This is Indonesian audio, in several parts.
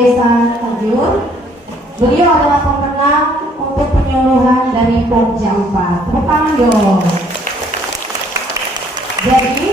Desa Terjun. Beliau adalah pemenang untuk penyuluhan dari Pokja 4. Tepuk tangan dong. Jadi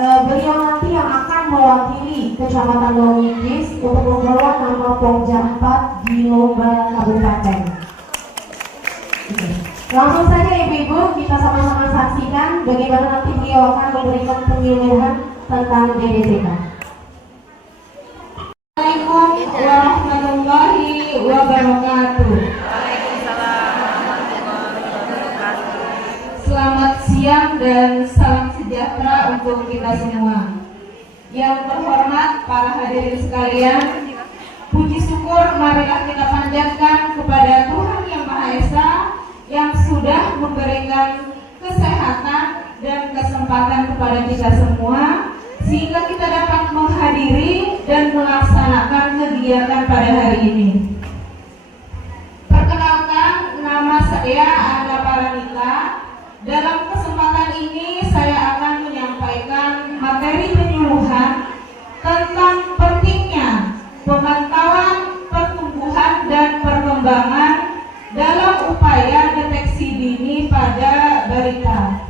beliau nanti yang akan mewakili Kecamatan Longikis untuk membawa nama Pokja 4 di lomba kabupaten. Langsung saja ibu-ibu, kita sama-sama saksikan bagaimana nanti beliau akan memberikan penyuluhan tentang DDTK. Assalamualaikum warahmatullahi wabarakatuh. Selamat siang dan salam sejahtera untuk kita semua. Yang terhormat para hadirin sekalian, puji syukur marilah kita panjatkan kepada Tuhan Yang Maha Esa yang sudah memberikan kesehatan dan kesempatan kepada kita semua sehingga kita dapat menghadiri dan melaksanakan kegiatan pada hari ini. Perkenalkan, nama saya Anna Paranita. Dalam kesempatan ini saya akan menyampaikan materi penyuluhan tentang pentingnya pemantauan pertumbuhan dan perkembangan dalam upaya deteksi dini pada balita.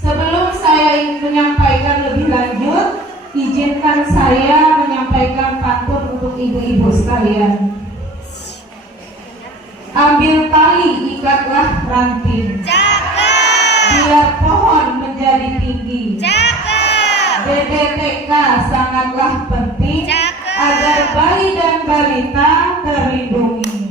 Sebelum saya ingin menyampaikan lebih lanjut, izinkan saya menyampaikan pantun untuk ibu-ibu sekalian. Ambil tali, ikatlah ranting, biar pohon menjadi tinggi. DDTK sangatlah penting agar bayi dan balita terlindungi.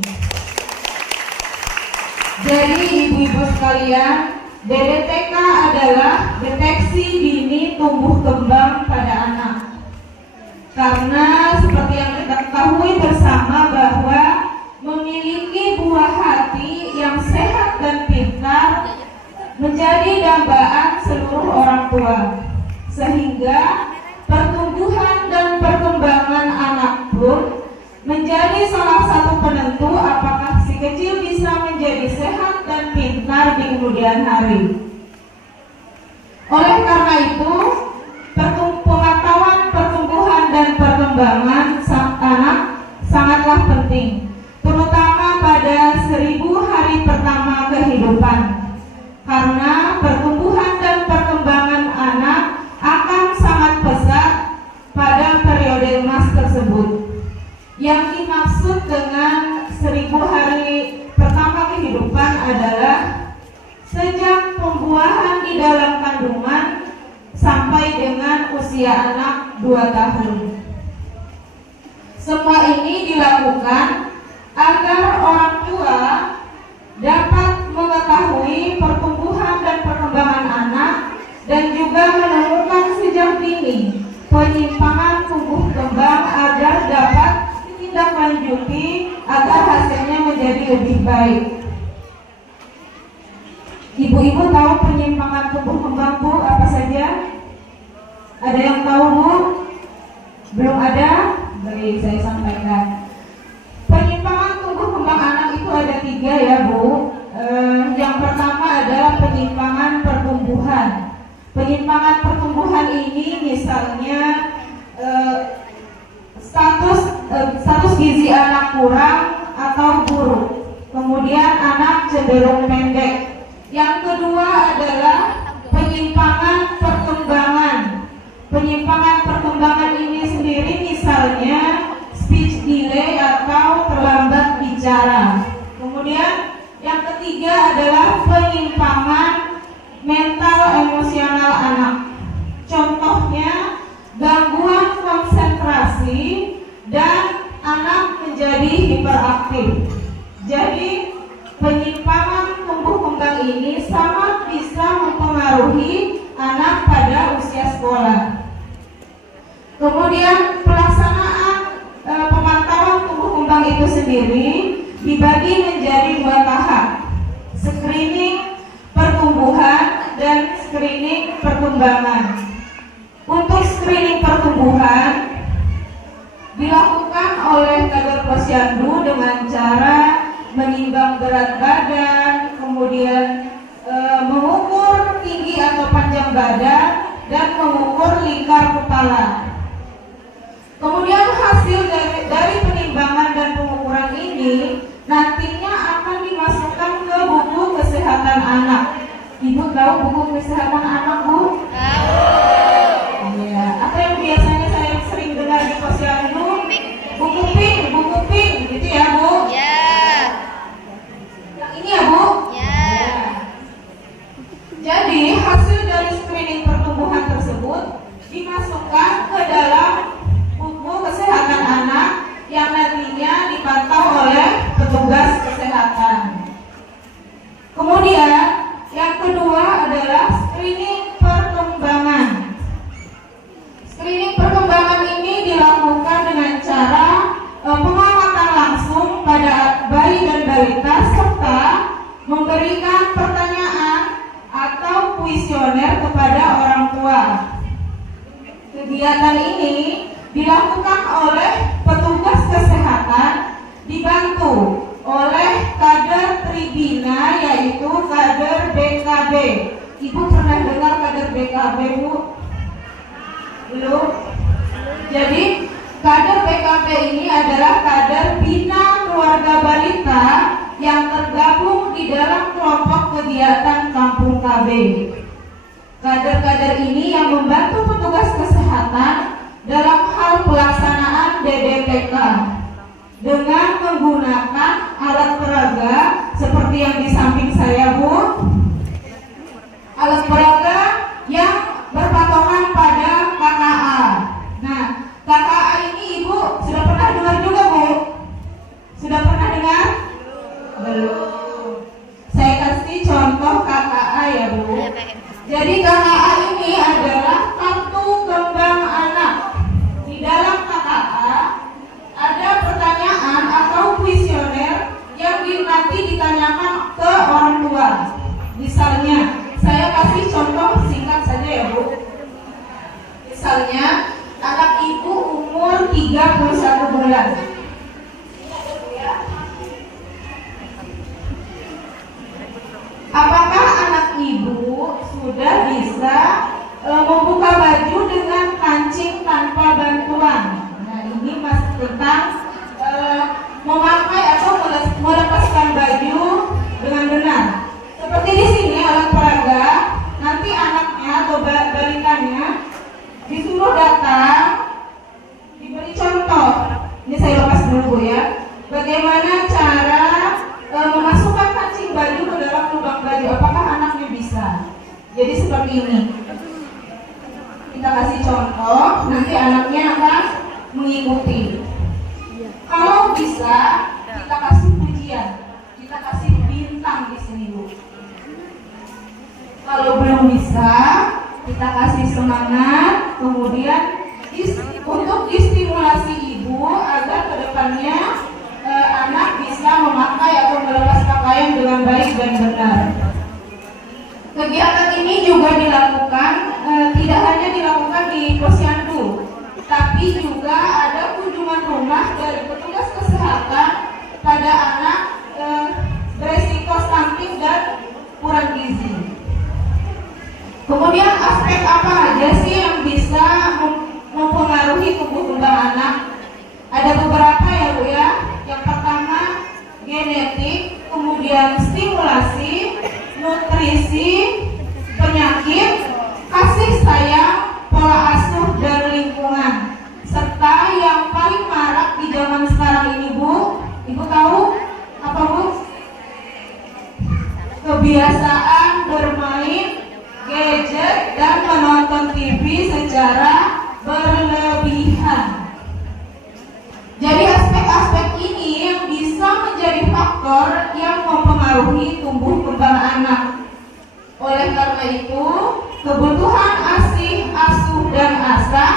Jadi ibu-ibu sekalian, DDTK adalah deteksi dini tumbuh kembang pada anak. Karena seperti yang kita ketahui bersama bahwa memiliki buah hati yang sehat dan pintar menjadi dambaan seluruh orang tua. Sehingga pertumbuhan dan perkembangan anak pun menjadi salah satu penentu apakah si kecil bisa menjadi sehat dan pintar di kemudian hari. Oleh karena itu, pemantauan pertumbuhan dan perkembangan sang anak sangatlah penting, terutama pada 1000 hari pertama kehidupan, karena pertumbuhan dan perkembangan anak akan sangat pesat pada periode emas tersebut. Yang dimaksud dengan 1000 hari pertama kehidupan adalah sejak pembuahan di dalam kandungan sampai dengan usia anak 2 tahun. Semua ini dilakukan agar orang tua dapat mengetahui pertumbuhan dan perkembangan anak dan juga menemukan sejak dini penyimpangan tumbuh kembang agar dapat ditindaklanjuti agar hasilnya menjadi lebih baik. Ibu-ibu tahu penyimpangan tumbuh kembang Bu apa saja? Ada yang tahu Bu? Belum ada? Baik, saya sampaikan. Penyimpangan tumbuh kembang anak itu ada 3 ya Bu. Yang pertama adalah penyimpangan pertumbuhan. Penyimpangan pertumbuhan ini misalnya status gizi anak kurang atau buruk. Kemudian anak cenderung pendek. Yang kedua adalah penyimpangan perkembangan. Penyimpangan perkembangan ini sendiri misalnya speech delay atau terlambat bicara. Kemudian yang ketiga adalah penyimpangan mental emosional anak. Contohnya gangguan konsentrasi dan anak menjadi hiperaktif. Jadi penyimpangan tumbuh kembang ini sangat bisa mempengaruhi anak pada usia sekolah. Kemudian pelaksanaan pemantauan tumbuh kembang itu sendiri dibagi menjadi 2 tahap, screening pertumbuhan dan screening perkembangan. Untuk screening pertumbuhan dilakukan oleh kader posyandu dengan cara menimbang berat badan, kemudian mengukur tinggi atau panjang badan dan mengukur lingkar kepala. Kemudian hasil Kemudian yang kedua adalah screening perkembangan. Screening perkembangan ini dilakukan dengan cara pengamatan langsung pada bayi dan balita serta memberikan pertanyaan atau kuesioner kepada orang tua. Kegiatan ini dilakukan oleh petugas kesehatan dibantu oleh kader Tribina, yaitu kader BKB. Ibu pernah dengar kader BKB, Bu? Belum? Jadi kader BKB ini adalah kader Bina Keluarga Balita yang tergabung di dalam kelompok kegiatan Kampung KB. Kader-kader ini yang membantu petugas kesehatan dalam hal pelaksanaan DDPK dengan menggunakan alat peraga seperti yang di samping saya, Bu. Alat peraga yang berpatokan pada KKA. Nah, KKA ini Ibu sudah pernah dengar juga, Bu? Sudah pernah dengar? Belum. Saya kasih contoh KKA ya, Bu. Jadi KKA ini adalah kartu kembang anak. Di dalam KKA ada pertanyaan atau kuesioner yang nanti ditanyakan ke orang tua. Misalnya, saya kasih contoh singkat saja ya, Bu. Misalnya, anak ibu umur 31 bulan. Apakah anak ibu sudah bisa membuka baju dengan kancing tanpa bantuan? Nah, ini masih tentang memakai atau melepaskan baju dengan benar. Seperti di sini alat peraga, nanti anaknya atau balitanya disuruh datang, diberi contoh. Ini saya lepas dulu, Bu, ya. Bagaimana cara memasukkan kancing baju ke dalam lubang baju? Apakah anaknya bisa? Jadi seperti ini. Kita kasih contoh, nanti anaknya akan mengikuti. Kalau bisa, kita kasih pujian, kita kasih bintang di sini, Bu. Kalau belum bisa, kita kasih semangat, kemudian untuk distimulasi ibu agar kedepannya anak bisa memakai atau melepas pakaian dengan baik dan benar. Kegiatan ini juga dilakukan, tidak hanya dilakukan di posyandu, tapi juga ada kunjungan rumah dari petugas kesehatan pada anak beresiko stunting dan kurang gizi. Kemudian aspek apa aja sih yang bisa mempengaruhi tumbuh kembang anak? Ada beberapa ya, Bu, ya. Yang pertama genetik, kemudian stimulasi, nutrisi, penyakit, kasih sayang, pola asuh dan lingkungan. Serta yang paling marak di zaman sekarang ini, Bu, Ibu tahu apa, Bu? Kebiasaan bermain gadget dan menonton TV secara berlebihan. Jadi aspek-aspek ini yang bisa menjadi faktor yang mempengaruhi tumbuh kembang anak. Oleh karena itu, kebutuhan ASIH, asuh, dan ASA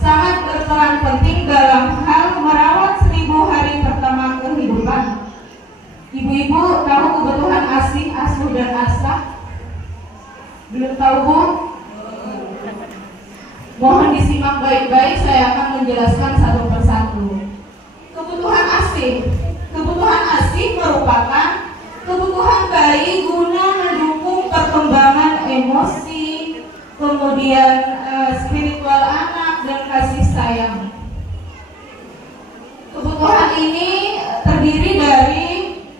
sangat berperan penting dalam hal merawat 1000 hari pertama kehidupan. Ibu-ibu tahu kebutuhan ASIH, asuh, dan ASA? Belum tahu, Bu? Mohon disimak baik-baik, saya akan menjelaskan satu persatu. Kebutuhan ASIH. Kebutuhan ASIH merupakan kebutuhan bayi guna mendukung perkembangan emosi, kemudian spiritual anak dan kasih sayang. Kebutuhan ini terdiri dari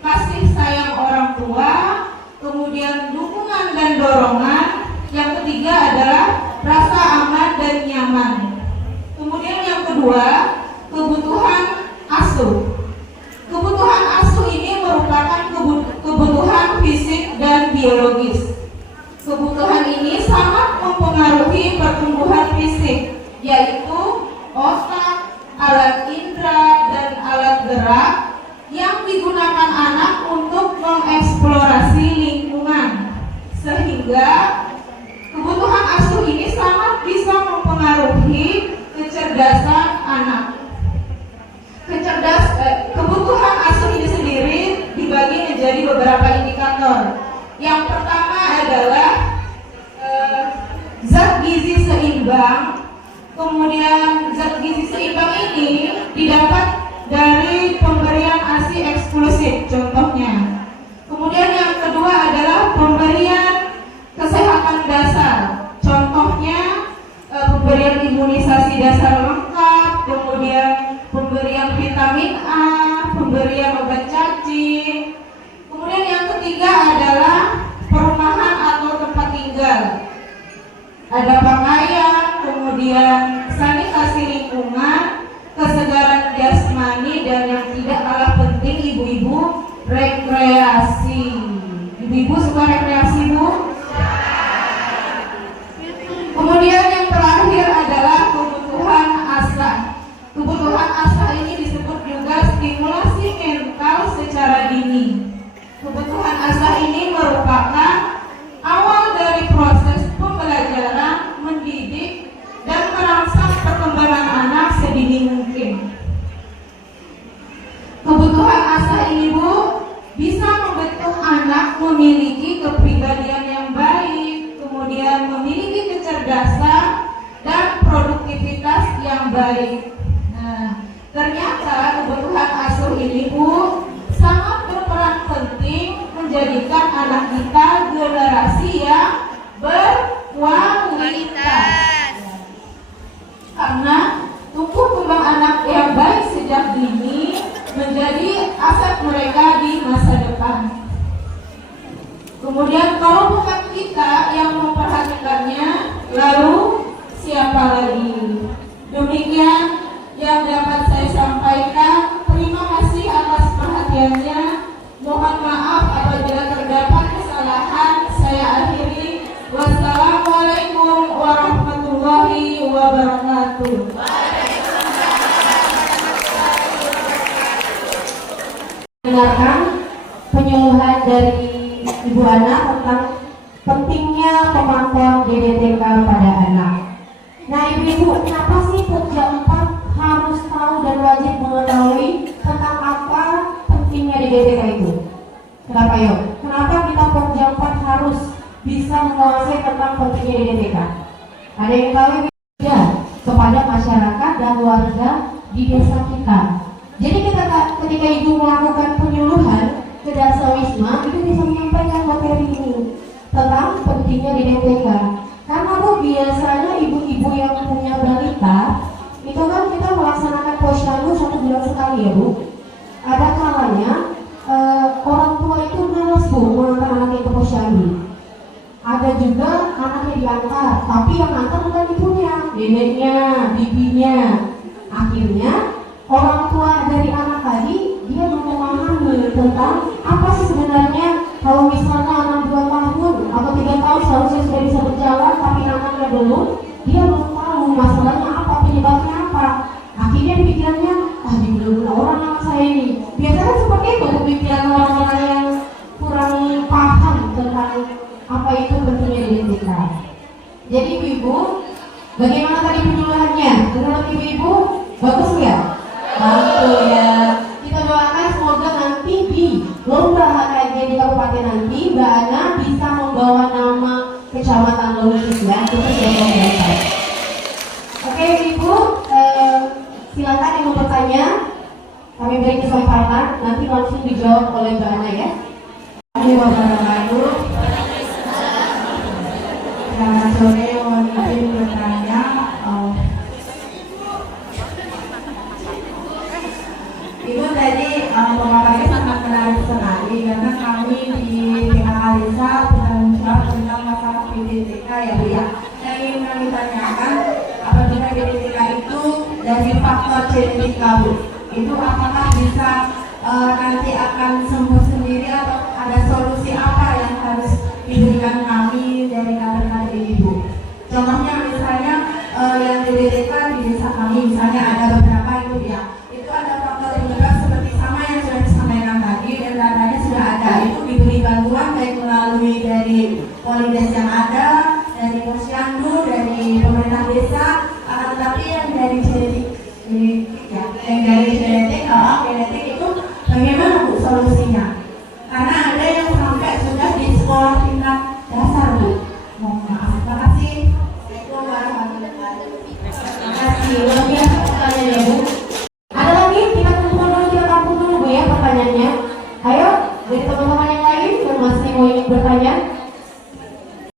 kasih sayang orang tua, kemudian dukungan dan dorongan. Yang ketiga adalah rasa aman dan nyaman. Kemudian yang kedua, kebutuhan asuh. Kebutuhan asuh ini merupakan kebutuhan fisik dan biologis. Kebutuhan ini sangat mempengaruhi pertumbuhan fisik, yaitu otak, alat indera, dan alat gerak yang digunakan anak untuk mengeksplorasi lingkungan. juga kebutuhan asuh ini sangat bisa mempengaruhi kecerdasan anak. Kebutuhan asuh ini sendiri dibagi menjadi beberapa indikator. Yang pertama adalah zat gizi seimbang. Kemudian zat gizi seimbang ini didapat dari pemberian ASI eksklusif contohnya. Kemudian yang kedua adalah pemberian kesehatan dasar. Contohnya pemberian imunisasi dasar lengkap, kemudian pemberian vitamin A, pemberian obat cacing. Kemudian yang ketiga adalah perumahan atau tempat tinggal. Ada pakaian, kemudian sanitasi lingkungan, kesegaran jasmani, dan yang tidak kalah penting ibu-ibu, rekreasi. Ibu-ibu suka rekreasi, Bu? Kemudian yang terakhir adalah kebutuhan asah. Kebutuhan asah ini disebut juga stimulasi mental secara dini. Kebutuhan asah ini merupakan awal dari proses pembelajaran, mendidik, dan merangsang perkembangan anak sedini mungkin. Kebutuhan asah ini, Bu, bisa membentuk anak memiliki kepribadian yang baik, kemudian memiliki kecerdasan dan produktivitas yang baik. Nah, ternyata kebutuhan asuh ini, Bu, sangat berperan penting menjadikan anak kita generasi yang berkualitas. Karena tumbuh kembang anak yang baik sejak dini menjadi aset mereka di masa depan. Kemudian kalau bukan kita yang memperhatikannya, lalu siapa lagi? Demikian yang dapat saya sampaikan. Terima kasih atas perhatiannya. Mohon maaf apabila terdapat kesalahan. Saya akhiri. Wassalamualaikum warahmatullahi wabarakatuh. Dengarkan penyuluhan dari Ibu Ana tentang pentingnya pemantauan DDTK pada anak. Nah, ibu-ibu, kenapa sih Pokja 4 harus tahu dan wajib mengetahui tentang apa pentingnya DDTK itu? Kenapa yuk? Kenapa kita Pokja 4 harus bisa menguasai tentang pentingnya DDTK? Ada yang tahu ya, kepada masyarakat dan warga di desa kita. Jadi ketika ibu melakukan penyuluhan ke Dasawisma, itu bisa menyampaikan materi ini tentang pentingnya DDTK. Karena Bu, biasanya ibu-ibu yang punya balita itu kan kita melaksanakan posyandu 1 bulan sekali ya Bu. Ada kalanya orang tua itu malas Bu mengantar anaknya ke posyandu. Ada juga anaknya diantar, tapi yang antar bukan ibunya, neneknya, bibinya. Akhirnya orang tua dari anak tadi dia memahami tentang apa sih sebenarnya kalau misalnya anak 2 tahun atau 3 tahun seharusnya sudah bisa berjalan tapi anaknya belum, dia belum tahu masalahnya apa, penyebabnya apa. Akhirnya pikirannya, diguna orang anak saya ini. Biasanya seperti itu pikiran orang-orang yang kurang paham tentang apa itu pentingnya DDTK. Jadi ibu, bagaimana tadi penyuluhannya? Menurut ibu-ibu bagus nggak? Bagus ya. Kita doakan semoga nanti di lomba HKJ di kabupaten nanti Mbak Ana bisa membawa nama Kecamatan Leusis ya, itu yang biasa. Oke ibu, silakan yang mau bertanya. Kami beri kesempatan nanti langsung dijawab oleh Mbak Ana ya. Wabarakatuh. Selamat sore, mohon izin bertanya. Ibu tadi pemaparannya sangat menarik sekali karena kami di pihak Alisa bertanggung jawab tentang masalah DDTK ya Bu ya. Yang ingin kami tanyakan, apabila DDTK itu dari faktor genetika Bu, itu apakah bisa nanti akan sembuh sendiri atau ada solusi apa yang harus diberikan kami dari kader-kader Ibu? Contohnya misalnya yang DDTK di desa kami misalnya ada beberapa Ibu ya, itu ada faktor penyebab seperti sama yang sudah disampaikan tadi dan datanya sudah ada, itu diberi bantuan baik melalui dari Polides yang sekarang genetik itu bagaimana Bu solusinya? Karena ada yang sampai sudah di sekolah tingkat dasar Bu. Mohon maaf. Terima kasih. Assalamualaikum warahmatullahi wabarakatuh. Terima kasih. Luar biasa pertanyaannya Bu. Ada lagi? Kita kumpul dulu, kita tampung dulu Bu ya pertanyaannya. Ayo dari teman-teman yang lain yang masih mau ingin bertanya.